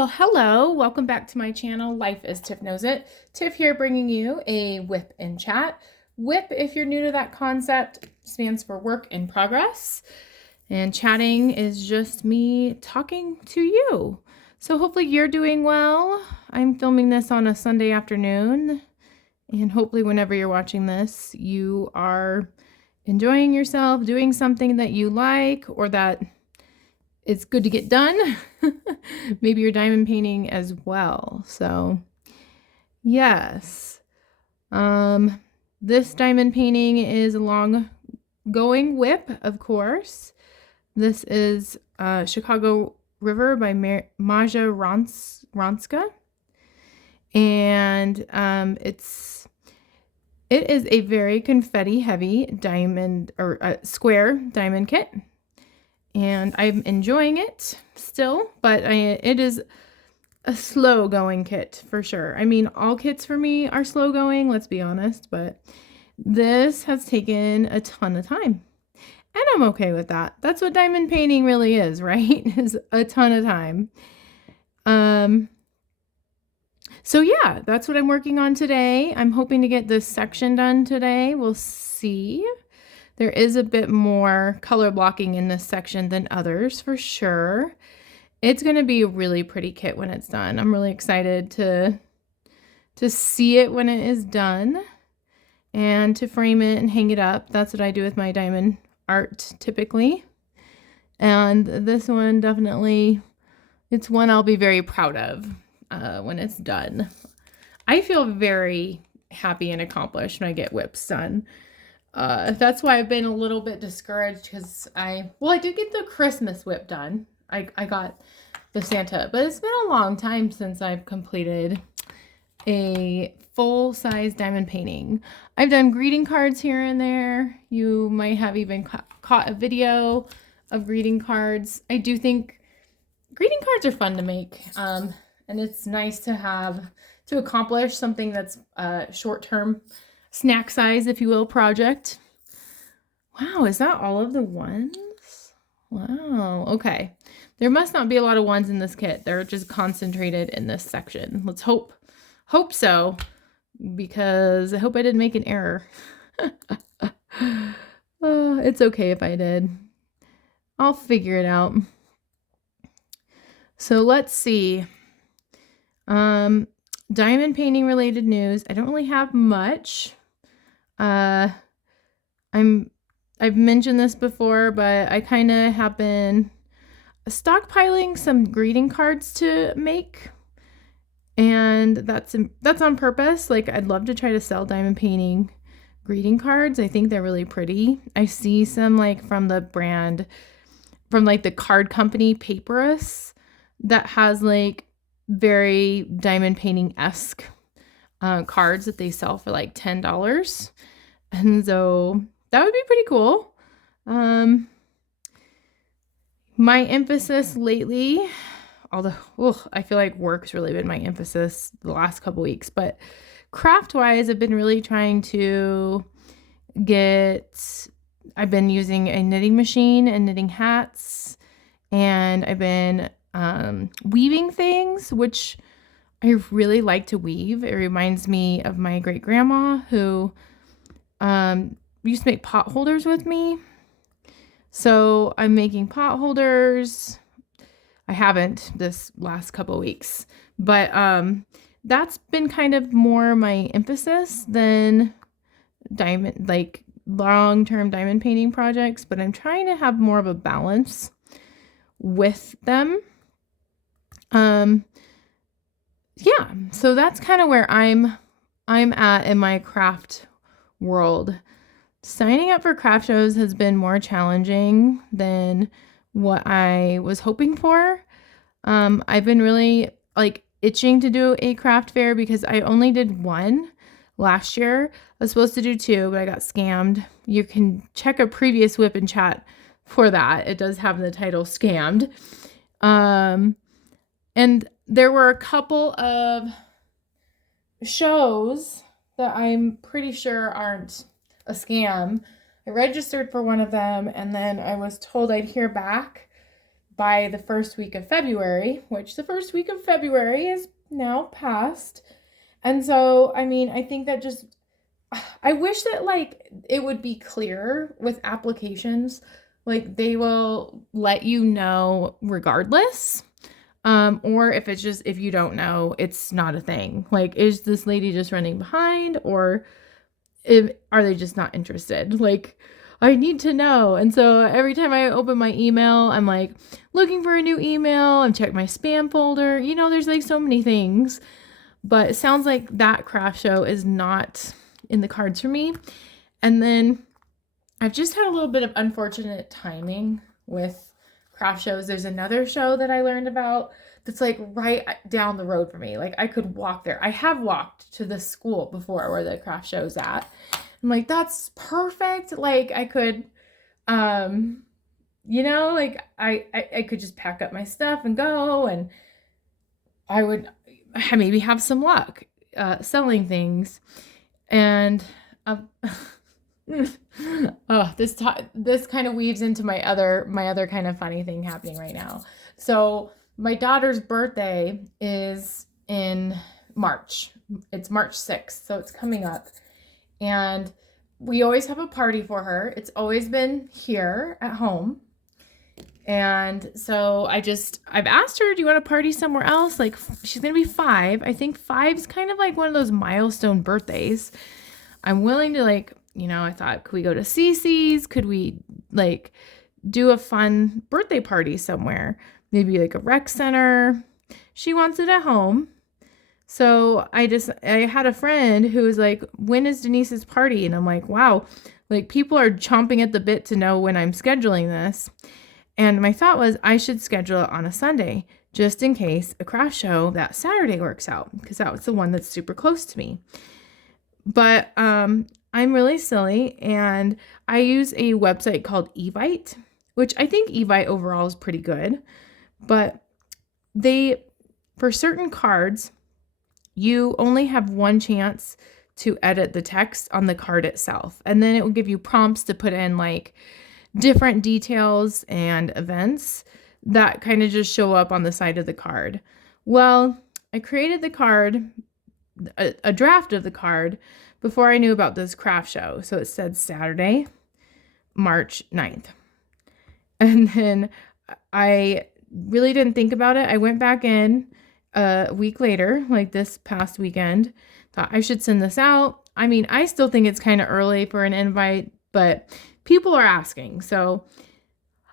Well, hello. Welcome back to my channel, Life is Tiff Knows It. Tiff here bringing you a WIP in chat. WIP, if you're new to that concept, stands for work in progress. And chatting is just me talking to you. So hopefully you're doing well. I'm filming this on a Sunday afternoon. And hopefully whenever you're watching this, you are enjoying yourself, doing something that you like or that it's good to get done. Maybe you're diamond painting as well. So yes, this diamond painting is a long going WIP, of course. This is Chicago River by Maja Ronska. And it is a very confetti heavy diamond or square diamond kit. And I'm enjoying it still, but it is a slow going kit for sure. I mean, all kits for me are slow going, let's be honest, but this has taken a ton of time. And I'm okay with that. That's what diamond painting really is, right? Is a ton of time. So yeah, that's what I'm working on today. I'm hoping to get this section done today. We'll see. There is a bit more color blocking in this section than others for sure. It's going to be a really pretty kit when it's done. I'm really excited to see it when it is done and to frame it and hang it up. That's what I do with my diamond art typically. And this one definitely, it's one I'll be very proud of when it's done. I feel very happy and accomplished when I get WIPs done. That's why I've been a little bit discouraged because I did get the Christmas WIP done. I got the Santa, but it's been a long time since I've completed a full-size diamond painting. I've done greeting cards here and there. You might have even caught a video of greeting cards. I do think greeting cards are fun to make, and it's nice to accomplish something that's short-term snack size, if you will, project. Wow, is that all of the ones? Wow, okay. There must not be a lot of ones in this kit. They're just concentrated in this section. Let's hope so, because I hope I didn't make an error. It's okay if I did. I'll figure it out. So let's see. Diamond painting related news. I don't really have much. I've mentioned this before, but I kind of have been stockpiling some greeting cards to make, and that's on purpose. Like, I'd love to try to sell diamond painting greeting cards. I think they're really pretty. I see some like from the card company Papyrus that has like very diamond painting-esque cards that they sell for like $10. And so that would be pretty cool. My emphasis lately, although I feel like work's really been my emphasis the last couple weeks, but craft-wise, I've been really trying to I've been using a knitting machine and knitting hats, and I've been weaving things, which I really like to weave. It reminds me of my great grandma who used to make pot holders with me. So I'm making pot holders. I haven't this last couple weeks, but that's been kind of more my emphasis than long-term diamond painting projects, but I'm trying to have more of a balance with them. Yeah, so that's kind of where I'm at in my craft world. Signing up for craft shows has been more challenging than what I was hoping for. I've been really itching to do a craft fair because I only did one last year. I was supposed to do two, but I got scammed. You can check a previous WIP in chat for that. It does have the title Scammed. And there were a couple of shows that I'm pretty sure aren't a scam. I registered for one of them, and then I was told I'd hear back by the first week of February, which the first week of February is now past. And so, I mean, I think that just, I wish that like it would be clear with applications, like they will let you know regardless. Or if it's just, if you don't know, it's not a thing. Like, is this lady just running behind, or are they just not interested? Like, I need to know. And so every time I open my email, I'm like looking for a new email and check my spam folder. You know, there's like so many things, but it sounds like that craft show is not in the cards for me. And then I've just had a little bit of unfortunate timing with craft shows. There's another show that I learned about that's like right down the road for me. Like I could walk there. I have walked to the school before where the craft show's at. I'm like, that's perfect. Like I could, you know, like I could just pack up my stuff and go, and I would maybe have some luck selling things. And oh, this kind of weaves into my other kind of funny thing happening right now. So my daughter's birthday is in March. It's March 6th, so it's coming up. And we always have a party for her. It's always been here at home. And so I've asked her, do you want to party somewhere else? Like, she's going to be 5. I think 5's kind of like one of those milestone birthdays. I'm willing to, like, you know, I thought, could we go to Cece's? Could we like do a fun birthday party somewhere? Maybe like a rec center. She wants it at home. So I had a friend who was like, when is Denise's party? And I'm like, wow, like people are chomping at the bit to know when I'm scheduling this. And my thought was I should schedule it on a Sunday just in case a craft show that Saturday works out, because that was the one that's super close to me. But I'm really silly, and I use a website called Evite, which I think Evite overall is pretty good. But for certain cards, you only have one chance to edit the text on the card itself. And then it will give you prompts to put in like different details and events that kind of just show up on the side of the card. Well, I created the card, a draft of the card, before I knew about this craft show. So it said Saturday, March 9th. And then I really didn't think about it. I went back in a week later, like this past weekend, thought I should send this out. I mean, I still think it's kind of early for an invite, but people are asking. So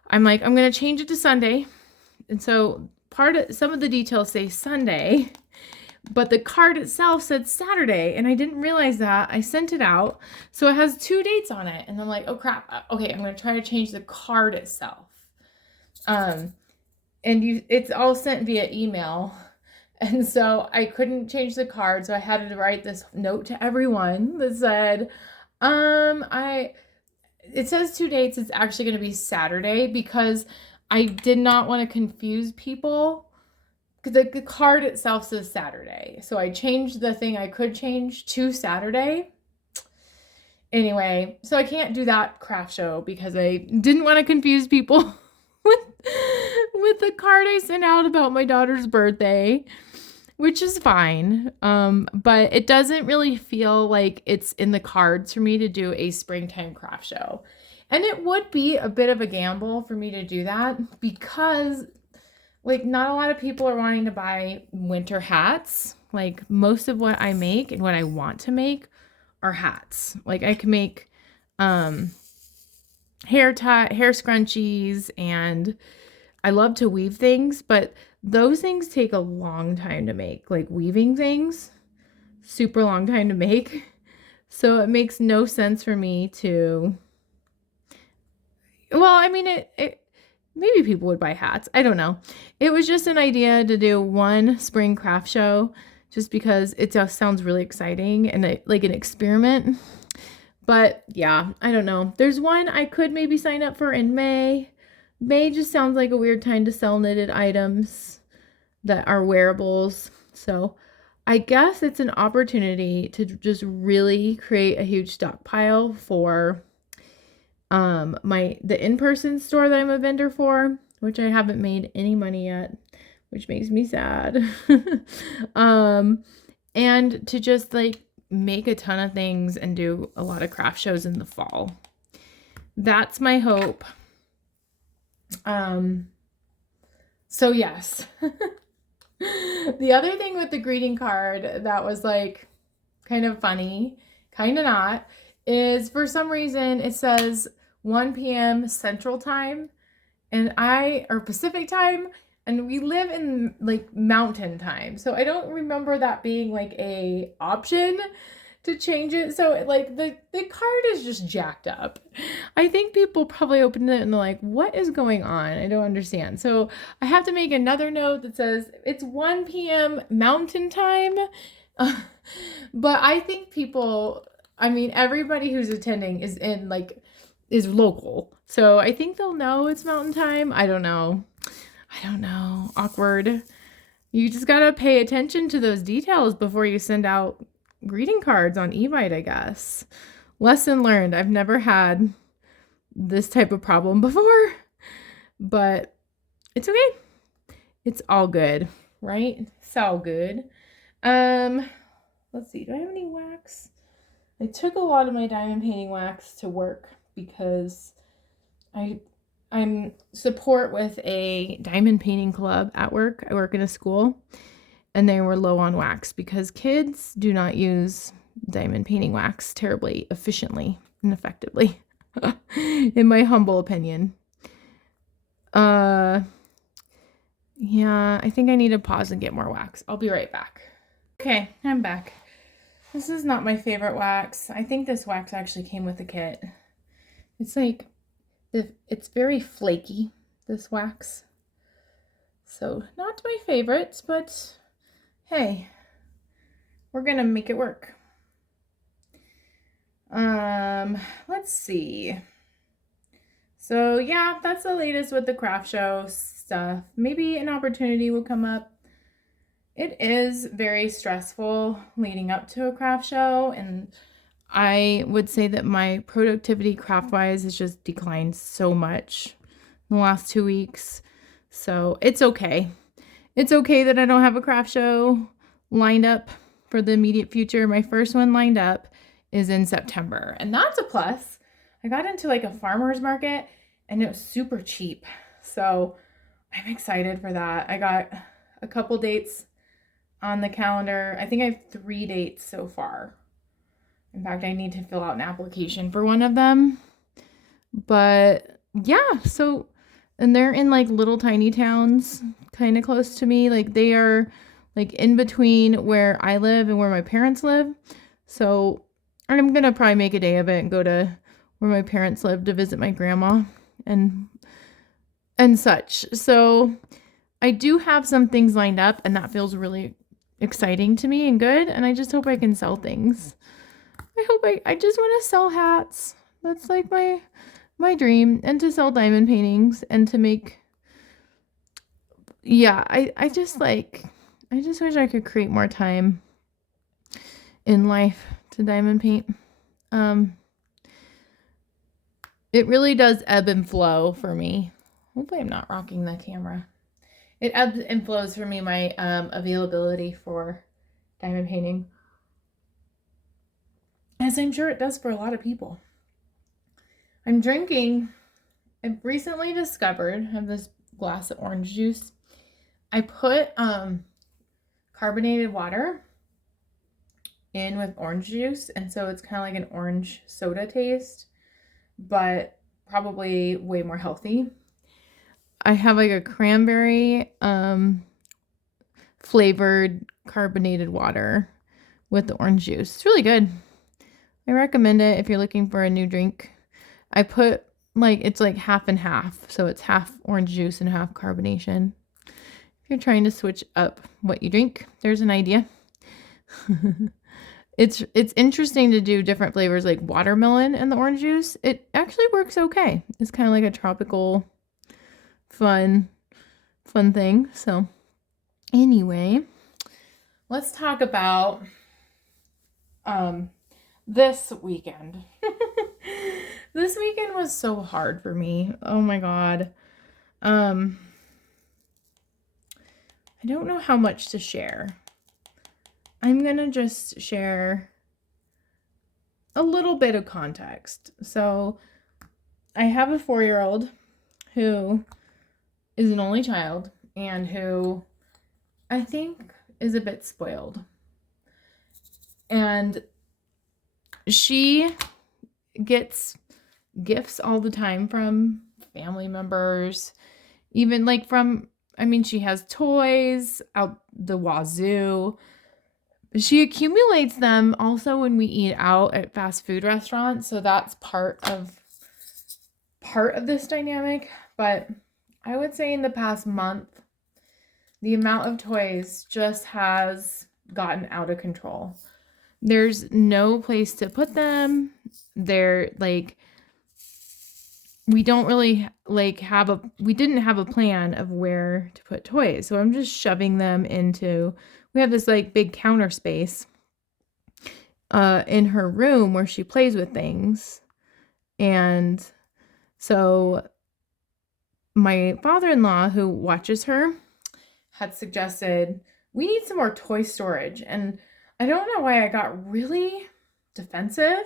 I'm like, I'm going to change it to Sunday. And so some of the details say Sunday, but the card itself said Saturday, and I didn't realize that. I sent it out. So it has 2 dates on it. And I'm like, oh crap. Okay, I'm going to try to change the card itself. It's all sent via email. And so I couldn't change the card. So I had to write this note to everyone that said, it says 2 dates. It's actually going to be Saturday, because I did not want to confuse people. The card itself says Saturday. So I changed the thing I could change to Saturday. Anyway, so I can't do that craft show because I didn't want to confuse people with the card I sent out about my daughter's birthday, which is fine. But it doesn't really feel like it's in the cards for me to do a springtime craft show. And it would be a bit of a gamble for me to do that, because like not a lot of people are wanting to buy winter hats. Like most of what I make and what I want to make are hats. Like I can make hair scrunchies, and I love to weave things, but those things take a long time to make. Like weaving things, super long time to make. So it makes no sense for me to, well, I mean, it maybe people would buy hats. I don't know. It was just an idea to do one spring craft show just because it just sounds really exciting and like an experiment. But yeah, I don't know. There's one I could maybe sign up for in May. May just sounds like a weird time to sell knitted items that are wearables. So I guess it's an opportunity to just really create a huge stockpile for the in-person store that I'm a vendor for. which I haven't made any money yet, which makes me sad. And to just like make a ton of things and do a lot of craft shows in the fall. That's my hope. So yes. The other thing with the greeting card that was like kind of funny, kind of not, is for some reason it says 1 p.m. Central Time or Pacific Time, and we live in like Mountain Time. So I don't remember that being like a option to change it. So like the card is just jacked up. I think people probably opened it and they're like, what is going on? I don't understand. So I have to make another note that says it's 1 p.m. Mountain Time. But I think everybody who's attending is local. So I think they'll know it's Mountain Time. I don't know. Awkward. You just gotta pay attention to those details before you send out greeting cards on Evite, I guess. Lesson learned. I've never had this type of problem before, but it's okay. It's all good, right? It's all good. Let's see. Do I have any wax? I took a lot of my diamond painting wax to work because I'm support with a diamond painting club at work. I work in a school, and they were low on wax because kids do not use diamond painting wax terribly efficiently and effectively, in my humble opinion. Yeah, I think I need to pause and get more wax. I'll be right back. Okay, I'm back. This is not my favorite wax. I think this wax actually came with the kit. It's like, it's very flaky, this wax. So not my favorites, but hey, we're gonna make it work. Let's see. So yeah, that's the latest with the craft show stuff. Maybe an opportunity will come up. It is very stressful leading up to a craft show, and I would say that my productivity craft-wise has just declined so much in the last 2 weeks. So it's okay. It's okay that I don't have a craft show lined up for the immediate future. My first one lined up is in September, and that's a plus. I got into like a farmer's market and it was super cheap. So I'm excited for that. I got a couple dates on the calendar. I think I have 3 dates so far. In fact, I need to fill out an application for one of them. But yeah, so, and they're in like little tiny towns kind of close to me. Like they are like in between where I live and where my parents live. So I'm going to probably make a day of it and go to where my parents live to visit my grandma and such. So I do have some things lined up, and that feels really exciting to me and good. And I just hope I can sell things. I just want to sell hats. That's like my dream, and to sell diamond paintings and to make, yeah, I just wish I could create more time in life to diamond paint. It really does ebb and flow for me. Hopefully I'm not rocking the camera. It ebbs and flows for me, my availability for diamond painting, as I'm sure it does for a lot of people. I've recently discovered, I have this glass of orange juice. I put carbonated water in with orange juice, and so it's kind of like an orange soda taste, but probably way more healthy. I have like a cranberry flavored carbonated water with the orange juice. It's really good. I recommend it if you're looking for a new drink. I put it's like half and half. So it's half orange juice and half carbonation. If you're trying to switch up what you drink, there's an idea. It's interesting to do different flavors like watermelon and the orange juice. It actually works okay. It's kind of like a tropical fun thing. So anyway, let's talk about this weekend. This weekend was so hard for me. Oh my God. Um, I don't know how much to share. I'm going to just share a little bit of context. So I have a 4-year-old who is an only child and who I think is a bit spoiled. And she gets gifts all the time from family members, even like from, I mean, she has toys out the wazoo. She accumulates them also when we eat out at fast food restaurants. So that's part of this dynamic. But I would say in the past month, the amount of toys just has gotten out of control. There's no place to put them. They're like, we don't really like we didn't have a plan of where to put toys. So I'm just shoving them into, we have this like big counter space in her room where she plays with things. And so my father-in-law, who watches her, had suggested we need some more toy storage. And I don't know why I got really defensive,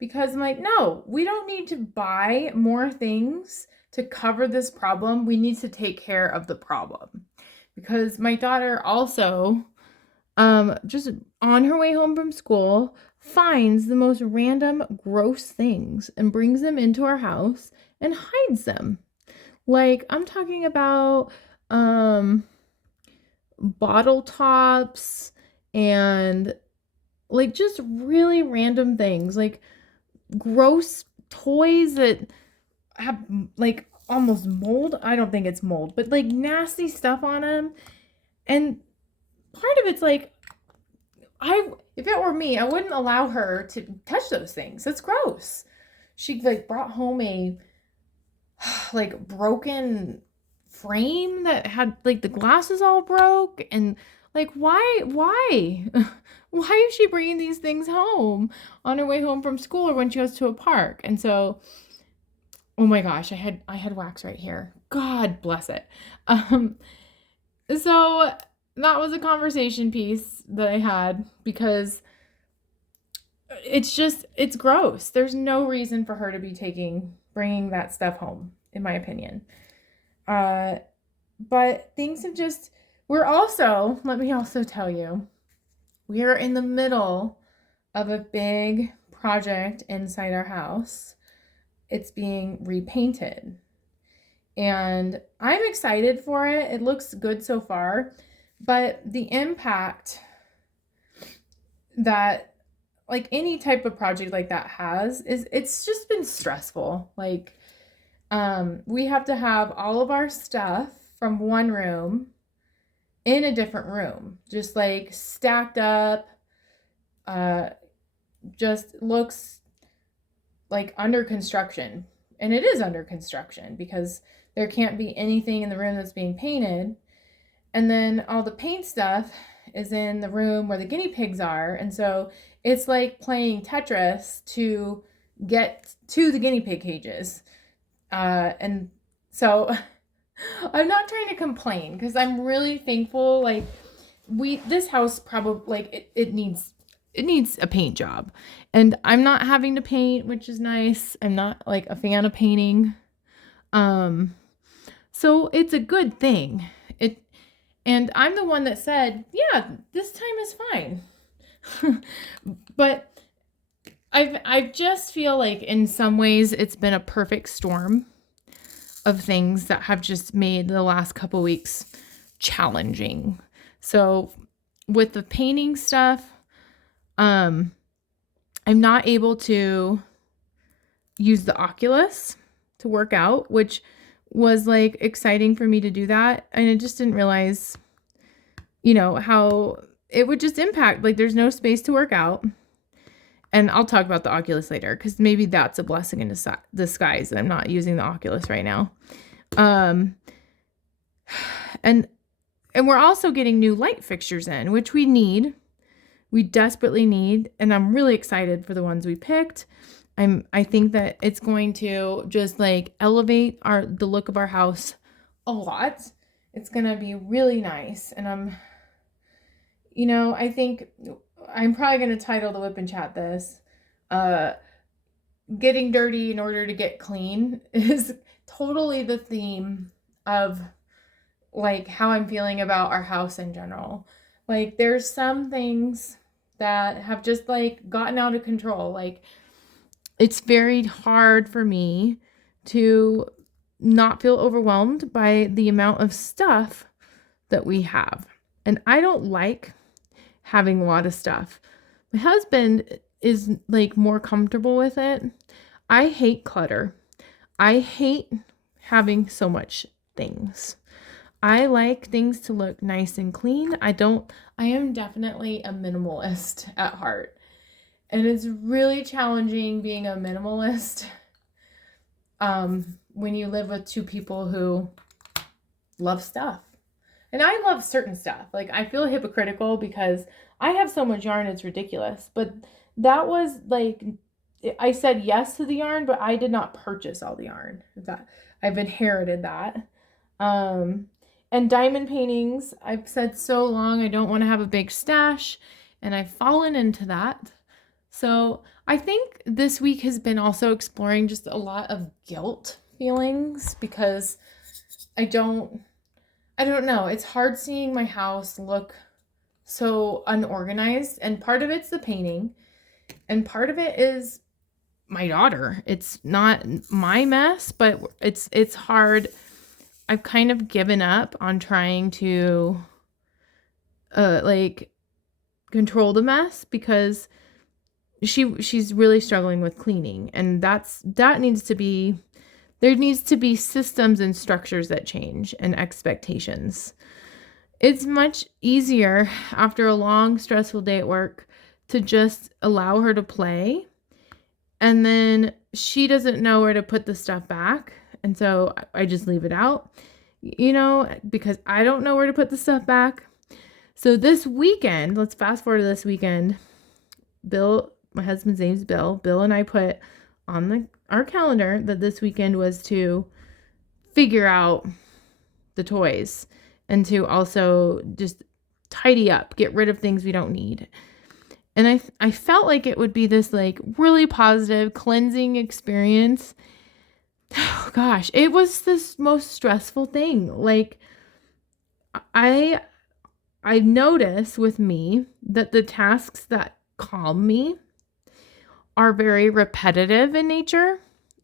because I'm like, no, we don't need to buy more things to cover this problem. We need to take care of the problem. Because my daughter also, just on her way home from school, finds the most random gross things and brings them into our house and hides them. Like, I'm talking about bottle tops and like just really random things, like gross toys that have like almost mold. I don't think it's mold, but like nasty stuff on them. And part of it's like, if it were me, I wouldn't allow her to touch those things. That's gross. She like brought home a like broken frame that had like the glasses all broke, and like why why is she bringing these things home on her way home from school or when she goes to a park? And so, oh my gosh, I had wax right here, God bless it. So that was a conversation piece that I had, because it's gross. There's no reason for her to be bringing that stuff home, in my opinion. But things have just, let me also tell you, we are in the middle of a big project inside our house. It's being repainted. And I'm excited for it. It looks good so far. But the impact that like any type of project like that has is it's just been stressful. Like, we have to have all of our stuff from one room in a different room, just like stacked up. Just looks like under construction. And it is under construction because there can't be anything in the room that's being painted. And then all the paint stuff is in the room where the guinea pigs are. And so it's like playing Tetris to get to the guinea pig cages. And so I'm not trying to complain, because I'm really thankful. Like, this house probably, like, it needs a paint job, and I'm not having to paint, which is nice. I'm not like a fan of painting. So it's a good thing. And I'm the one that said, yeah, this time is fine. But I just feel like in some ways it's been a perfect storm of things that have just made the last couple weeks challenging. So with the painting stuff, I'm not able to use the Oculus to work out, which was like exciting for me to do that. And I just didn't realize, how it would just impact, like there's no space to work out. And I'll talk about the Oculus later, because maybe that's a blessing in disguise that I'm not using the Oculus right now. And we're also getting new light fixtures in, which we need. We desperately need. And I'm really excited for the ones we picked. I think that it's going to just like elevate the look of our house a lot. It's going to be really nice. And I think I'm probably going to title the WIP and Chat this, Getting Dirty in Order to Get Clean is totally the theme of like how I'm feeling about our house in general. Like there's some things that have just like gotten out of control. Like it's very hard for me to not feel overwhelmed by the amount of stuff that we have. And I don't like having a lot of stuff. My husband is like more comfortable with it. I hate clutter. I hate having so much things. I like things to look nice and clean. I am definitely a minimalist at heart. And it's really challenging being a minimalist when you live with two people who love stuff. And I love certain stuff. Like I feel hypocritical because I have so much yarn, it's ridiculous. But that was like, I said yes to the yarn, but I did not purchase all the yarn. I've inherited that. And diamond paintings, I've said so long I don't want to have a big stash, and I've fallen into that. So I think this week has been also exploring just a lot of guilt feelings because I don't know. It's hard seeing my house look so unorganized, and part of it's the painting, and part of it is my daughter. It's not my mess, but it's hard. I've kind of given up on trying to like control the mess because she's really struggling with cleaning, and there needs to be systems and structures that change and expectations. It's much easier after a long stressful day at work to just allow her to play, and then she doesn't know where to put the stuff back, and so I just leave it out, because I don't know where to put the stuff back. So this weekend, let's fast forward to this weekend. Bill, my husband's name's Bill. Bill and I put on our calendar that this weekend was to figure out the toys and to also just tidy up, get rid of things we don't need. And I felt like it would be this like really positive cleansing experience. Oh gosh, it was this most stressful thing. Like I notice with me that the tasks that calm me are very repetitive in nature,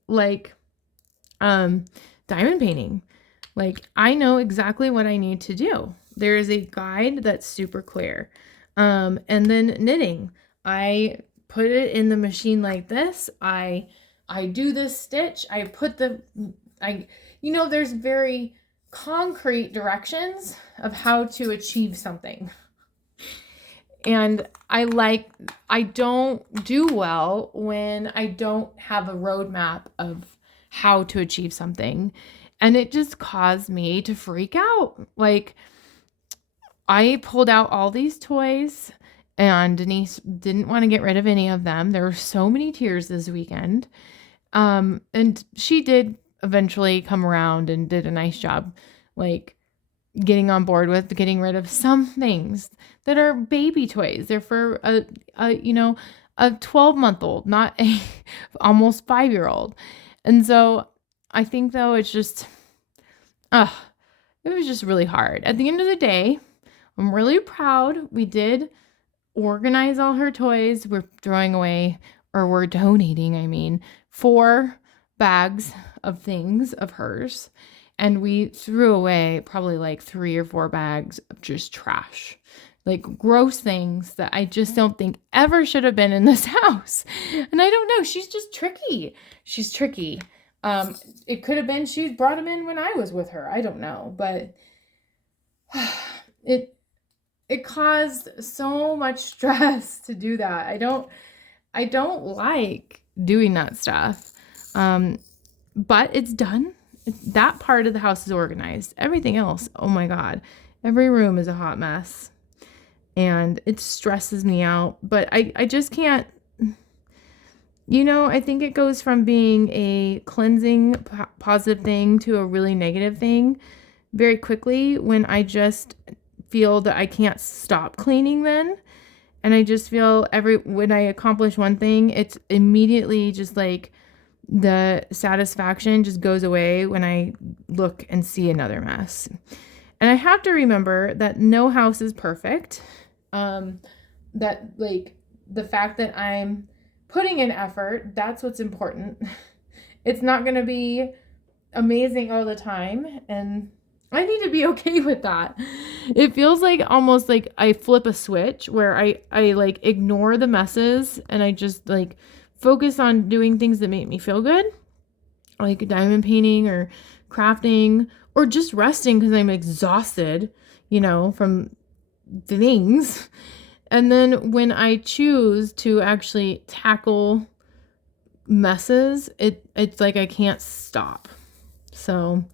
like diamond painting. Like I know exactly what I need to do. There is a guide that's super clear. And then knitting, I put it in the machine like this. I do this stitch. I put there's very concrete directions of how to achieve something. And I don't do well when I don't have a roadmap of how to achieve something. And it just caused me to freak out. Like I pulled out all these toys and Denise didn't want to get rid of any of them. There were so many tears this weekend. And she did eventually come around and did a nice job, like getting on board with getting rid of some things that are baby toys. They're for a 12-month-old, not a almost 5-year-old. And so I think though it was just really hard. At the end of the day, I'm really proud. We did organize all her toys. We're throwing away, or we're donating, 4 bags of things of hers. And we threw away probably like 3 or 4 bags of just trash, like gross things that I just don't think ever should have been in this house. And I don't know. She's just tricky. She's tricky. It could have been she brought them in when I was with her. I don't know. But it caused so much stress to do that. I don't like doing that stuff. But it's done. That part of the house is organized. Everything else, oh my God, every room is a hot mess. And it stresses me out. But I just can't, I think it goes from being a cleansing positive thing to a really negative thing very quickly when I just feel that I can't stop cleaning then. And I just feel when I accomplish one thing, it's immediately just like the satisfaction just goes away when I look and see another mess. And I have to remember that no house is perfect. That like the fact that I'm putting in effort, that's what's important. It's not going to be amazing all the time. And I need to be okay with that. It feels like almost like I flip a switch where I like ignore the messes and I just like focus on doing things that make me feel good, like diamond painting or crafting or just resting because I'm exhausted, from things. And then when I choose to actually tackle messes, it's like I can't stop. So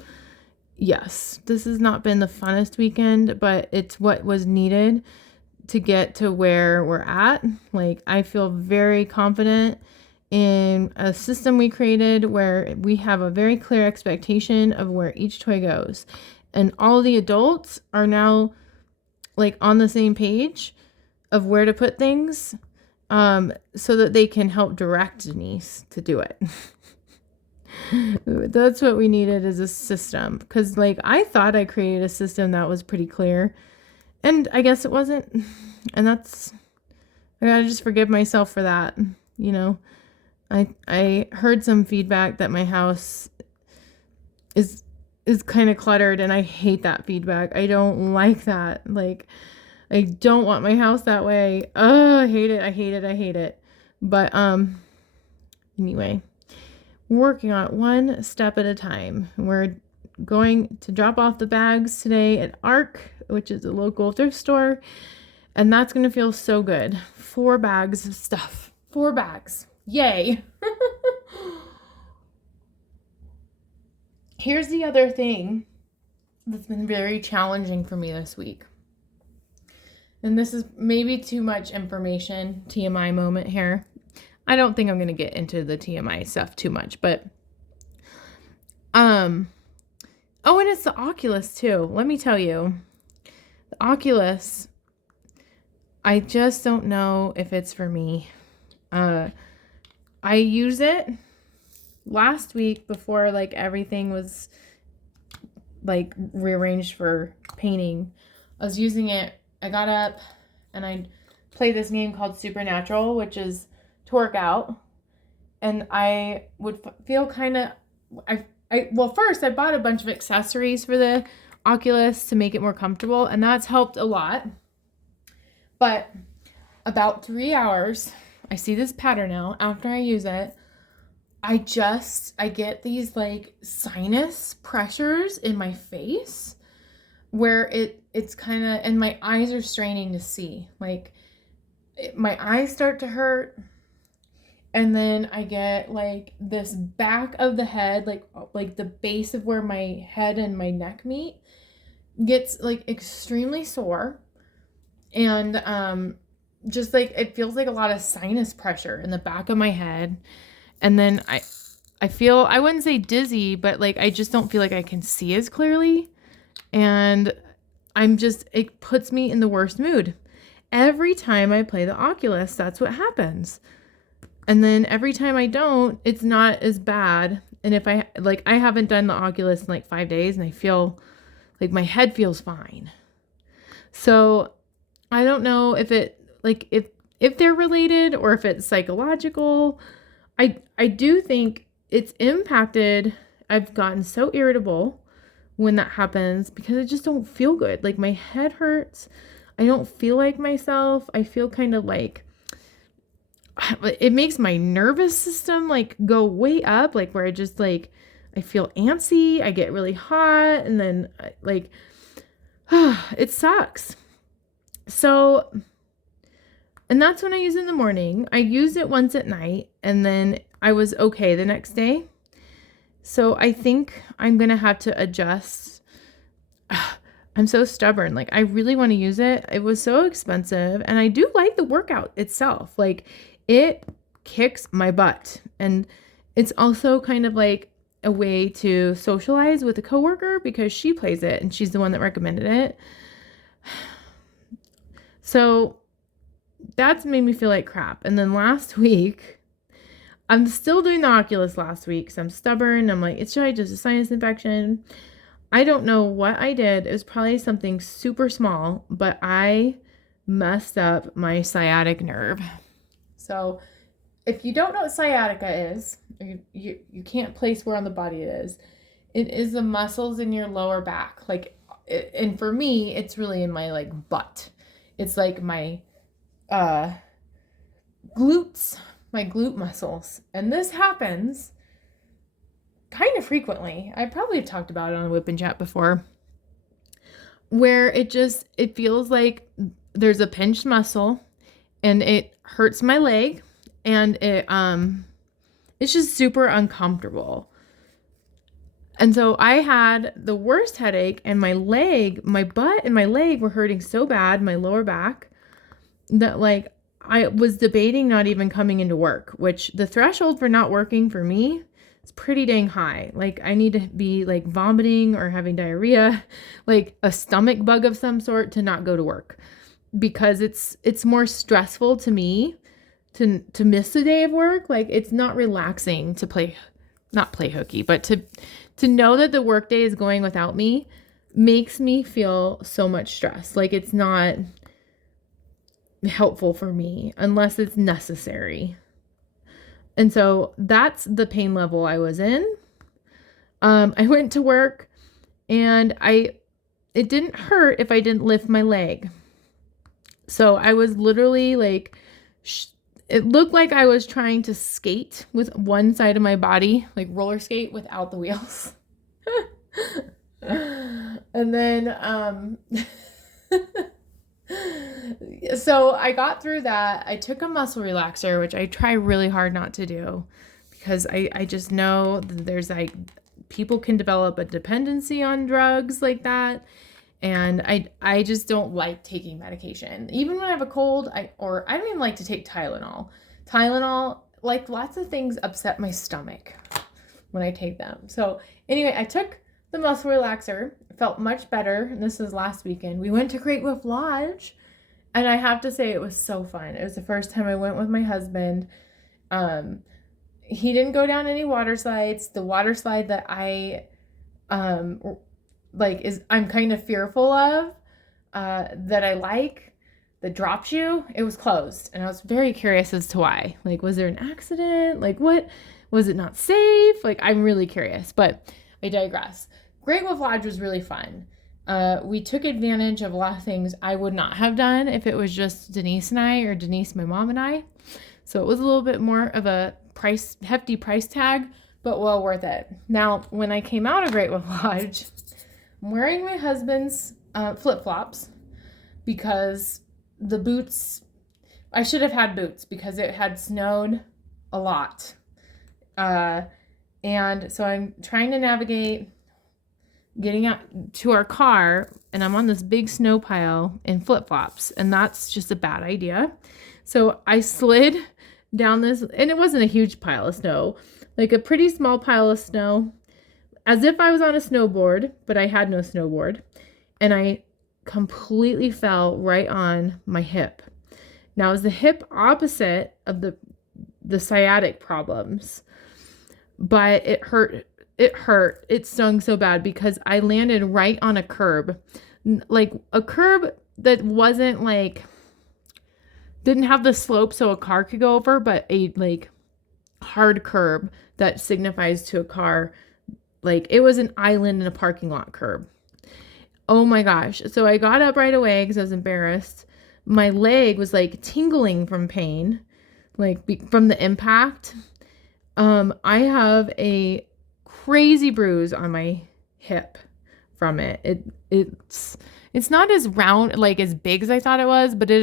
yes, this has not been the funnest weekend, but it's what was needed to get to where we're at. Like, I feel very confident in a system we created where we have a very clear expectation of where each toy goes. And all the adults are now like on the same page of where to put things, so that they can help direct Denise to do it. That's what we needed, is a system, because like I thought I created a system that was pretty clear, and I guess it wasn't. And I gotta just forgive myself for that. I heard some feedback that my house is kind of cluttered, and I hate that feedback. I don't like that. Like, I don't want my house that way. Oh, I hate it. But anyway, working on it one step at a time. We're going to drop off the bags today at ARC, which is a local thrift store, and that's going to feel so good. 4 bags of stuff. 4 bags. Yay. Here's the other thing that's been very challenging for me this week. And this is maybe too much information, TMI moment here. I don't think I'm going to get into the TMI stuff too much, but oh, and it's the Oculus too. Let me tell you, the Oculus, I just don't know if it's for me. I used it last week before like everything was like rearranged for painting. I was using it. I got up and I played this game called Supernatural, which is to work out. And I would feel kind of, well, first I bought a bunch of accessories for the Oculus to make it more comfortable, and that's helped a lot. But about 3 hours, I see this pattern now after I use it. I get these like sinus pressures in my face where it's kind of, and my eyes are straining to see. Like, my eyes start to hurt. And then I get like this back of the head, like the base of where my head and my neck meet gets like extremely sore. And just like it feels like a lot of sinus pressure in the back of my head. And then I feel, I wouldn't say dizzy, but like I just don't feel like I can see as clearly. And it puts me in the worst mood. Every time I play the Oculus, that's what happens. And then every time I don't, it's not as bad. And if I haven't done the Oculus in like 5 days, and I feel like my head feels fine. So I don't know if if they're related or if it's psychological. I do think it's impacted. I've gotten so irritable when that happens because I just don't feel good. Like, my head hurts. I don't feel like myself. I feel kind of like it makes my nervous system like go way up, like where I just like I feel antsy, I get really hot, and then like it sucks. So, and that's when I use it in the morning. I used it once at night, and then I was okay the next day. So I think I'm gonna have to adjust. I'm so stubborn. Like, I really want to use it. It was so expensive, and I do like the workout itself. Like, it kicks my butt, and it's also kind of like a way to socialize with a coworker because she plays it and she's the one that recommended it. So that's made me feel like crap. And then last week, I'm still doing the Oculus last week because I'm stubborn. I'm like, it's just a sinus infection. I don't know what I did. It was probably something super small, but I messed up my sciatic nerve. So if you don't know what sciatica is, you can't place where on the body it is the muscles in your lower back. Like, and for me, it's really in my like butt. It's like my glutes, my glute muscles. And this happens kind of frequently. I probably have talked about it on WIP and Chat before, where it feels like there's a pinched muscle and it hurts my leg and it's just super uncomfortable. And so I had the worst headache and my butt and my leg were hurting so bad, my lower back, that like I was debating not even coming into work, which the threshold for not working for me is pretty dang high. Like I need to be like vomiting or having diarrhea, like a stomach bug of some sort to not go to work, because it's more stressful to me to miss a day of work. Like it's not relaxing to not play hooky, but to know that the workday is going without me makes me feel so much stress. Like it's not helpful for me unless it's necessary. And so that's the pain level I was in. I went to work and it didn't hurt if I didn't lift my leg. So I was literally like, it looked like I was trying to skate with one side of my body, like roller skate without the wheels. And then, so I got through that. I took a muscle relaxer, which I try really hard not to do because I just know that there's like, people can develop a dependency on drugs like that. And I just don't like taking medication. Even when I have a cold, I don't even like to take Tylenol. Tylenol, like lots of things upset my stomach when I take them. So anyway, I took the muscle relaxer. It felt much better. And this was last weekend. We went to Great Wolf Lodge. And I have to say it was so fun. It was the first time I went with my husband. He didn't go down any water slides. The water slide that I'm kind of fearful of, that I like, that drops you, it was closed. And I was very curious as to why. Like, was there an accident? Like, what? Was it not safe? Like, I'm really curious, but I digress. Great Wolf Lodge was really fun. We took advantage of a lot of things I would not have done if it was just Denise and I, or Denise, my mom, and I. So it was a little bit more of a hefty price tag, but well worth it. Now, when I came out of Great Wolf Lodge, I'm wearing my husband's flip-flops because the boots, I should have had boots because it had snowed a lot. And so I'm trying to navigate getting out to our car, and I'm on this big snow pile in flip-flops, and that's just a bad idea. So I slid down this, and it wasn't a huge pile of snow, like a pretty small pile of snow, as if I was on a snowboard, but I had no snowboard. And I completely fell right on my hip. Now, it was the hip opposite of the sciatic problems, but it hurt. It stung so bad because I landed right on a curb, like a curb that wasn't like, didn't have the slope so a car could go over, but a like hard curb that signifies to a car. Like it was an island in a parking lot curb. Oh my gosh. So I got up right away because I was embarrassed. My leg was like tingling from pain, like from the impact. I have a crazy bruise on my hip from it. It's not as round, like as big as I thought it was, but it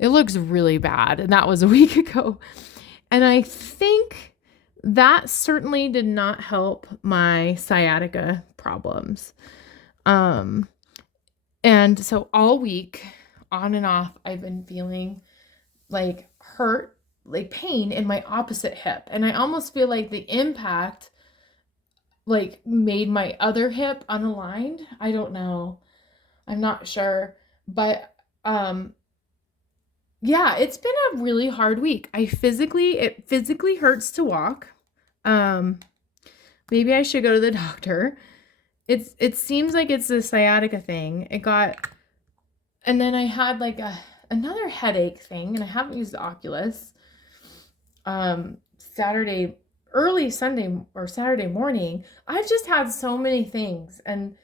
looks really bad. And that was a week ago. And I think that certainly did not help my sciatica problems. And so all week, on and off, I've been feeling like pain in my opposite hip. And I almost feel like the impact like made my other hip unaligned. I don't know. I'm not sure. But yeah, it's been a really hard week. It physically hurts to walk. Um Maybe I should go to the doctor. It seems like it's a sciatica thing. And then I had like another headache thing, and I haven't used the Oculus. Early Sunday or Saturday morning. I've just had so many things, and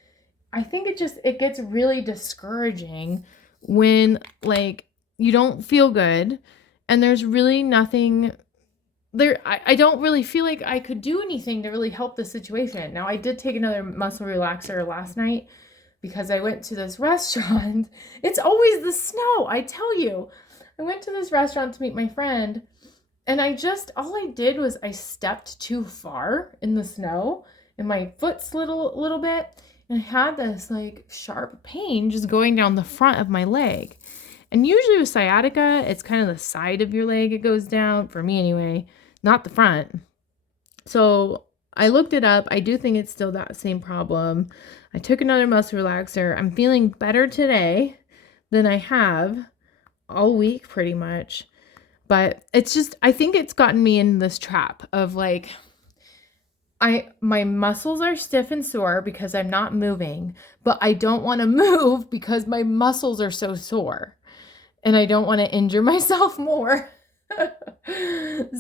I think it gets really discouraging when like you don't feel good and there's really nothing there. I don't really feel like I could do anything to really help the situation. Now, I did take another muscle relaxer last night because I went to this restaurant. It's always the snow, I tell you. I went to this restaurant to meet my friend, and all I did was I stepped too far in the snow and my foot slid a little bit, and I had this like sharp pain just going down the front of my leg. And usually with sciatica, it's kind of the side of your leg it goes down, for me anyway, not the front. So I looked it up. I do think it's still that same problem. I took another muscle relaxer. I'm feeling better today than I have all week pretty much. But it's just, I think it's gotten me in this trap of like, my muscles are stiff and sore because I'm not moving, but I don't want to move because my muscles are so sore and I don't want to injure myself more.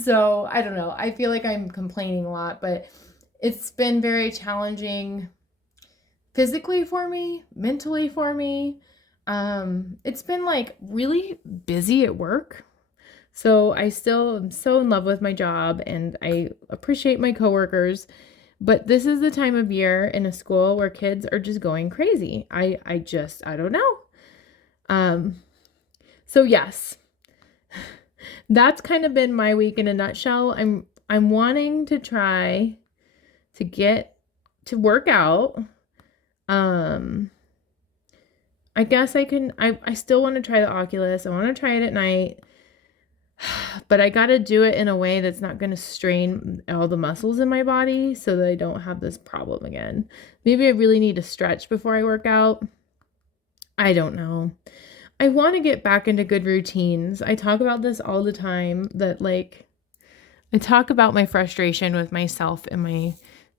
So I don't know. I feel like I'm complaining a lot, but it's been very challenging physically for me, mentally for me. It's been like really busy at work. So I still am so in love with my job and I appreciate my coworkers, but this is the time of year in a school where kids are just going crazy. I don't know. So yes, that's kind of been my week in a nutshell. I'm wanting to try to get to work out. I guess I still want to try the Oculus. I want to try it at night. But I got to do it in a way that's not going to strain all the muscles in my body so that I don't have this problem again. Maybe I really need to stretch before I work out. I don't know. I want to get back into good routines. I talk about this all the time, that like I talk about my frustration with myself and my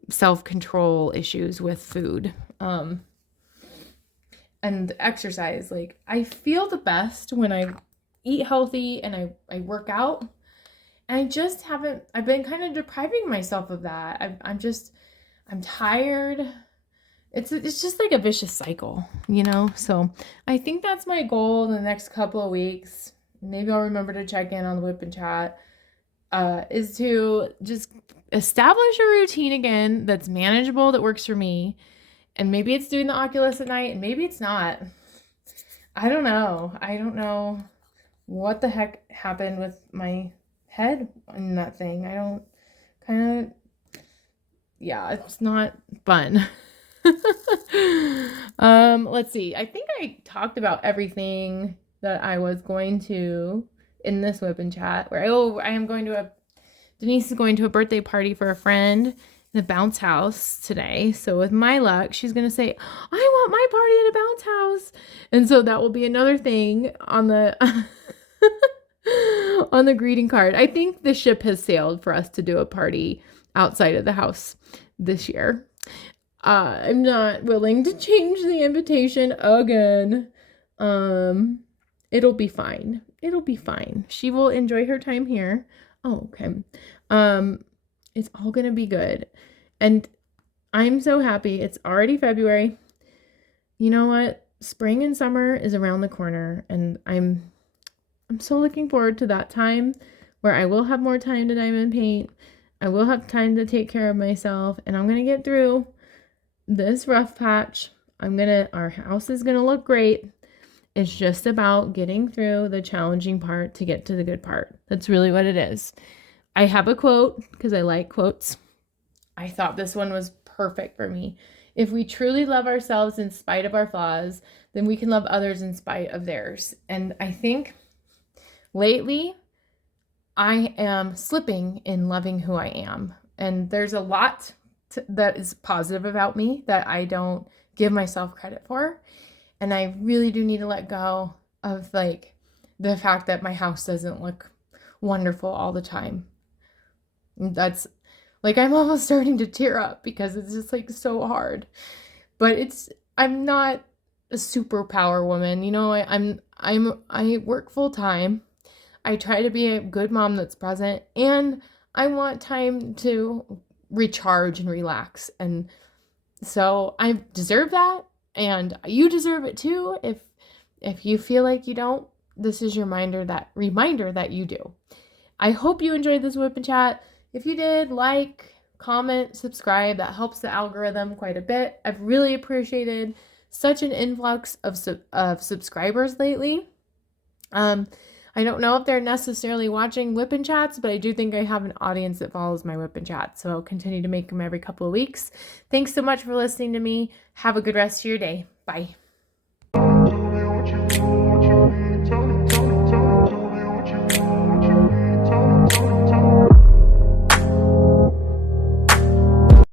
self-control issues with food. And exercise. Like I feel the best when I eat healthy and I work out. And I've been kind of depriving myself of that. I'm tired. It's just like a vicious cycle, you know? So I think that's my goal in the next couple of weeks. Maybe I'll remember to check in on the WIP and chat, is to just establish a routine again that's manageable, that works for me. And maybe it's doing the Oculus at night and maybe it's not. I don't know. I don't know what the heck happened with my head in that thing. It's not fun. Let's see. I think I talked about everything that I was going to in this WIP and chat. Denise is going to a birthday party for a friend in the bounce house today. So with my luck, she's going to say, I want my party at a bounce house. And so that will be another thing on the on the greeting card. I think the ship has sailed for us to do a party outside of the house this year. I'm not willing to change the invitation again. It'll be fine. It'll be fine. She will enjoy her time here. Oh, okay. It's all gonna be good. And I'm so happy. It's already February. You know what? Spring and summer is around the corner, and I'm so looking forward to that time where I will have more time to diamond paint. I will have time to take care of myself, and I'm gonna get through this rough patch. Our house is gonna look great. It's just about getting through the challenging part to get to the good part. That's really what it is. I have a quote because I like quotes. I thought this one was perfect for me. If we truly love ourselves in spite of our flaws, then we can love others in spite of theirs. And I think lately I am slipping in loving who I am. And there's a lot that is positive about me that I don't give myself credit for. And I really do need to let go of like the fact that my house doesn't look wonderful all the time. That's like, I'm almost starting to tear up because it's just like so hard. But I'm not a superpower woman. You know, I work full time. I try to be a good mom that's present, and I want time to recharge and relax. And so I deserve that, and you deserve it too. If you feel like you don't, this is your reminder that you do. I hope you enjoyed this WIP and chat. If you did, like, comment, subscribe. That helps the algorithm quite a bit. I've really appreciated such an influx of subscribers lately. I don't know if they're necessarily watching WIP and chats, but I do think I have an audience that follows my WIP and chats, so I'll continue to make them every couple of weeks. Thanks so much for listening to me. Have a good rest of your day. Bye.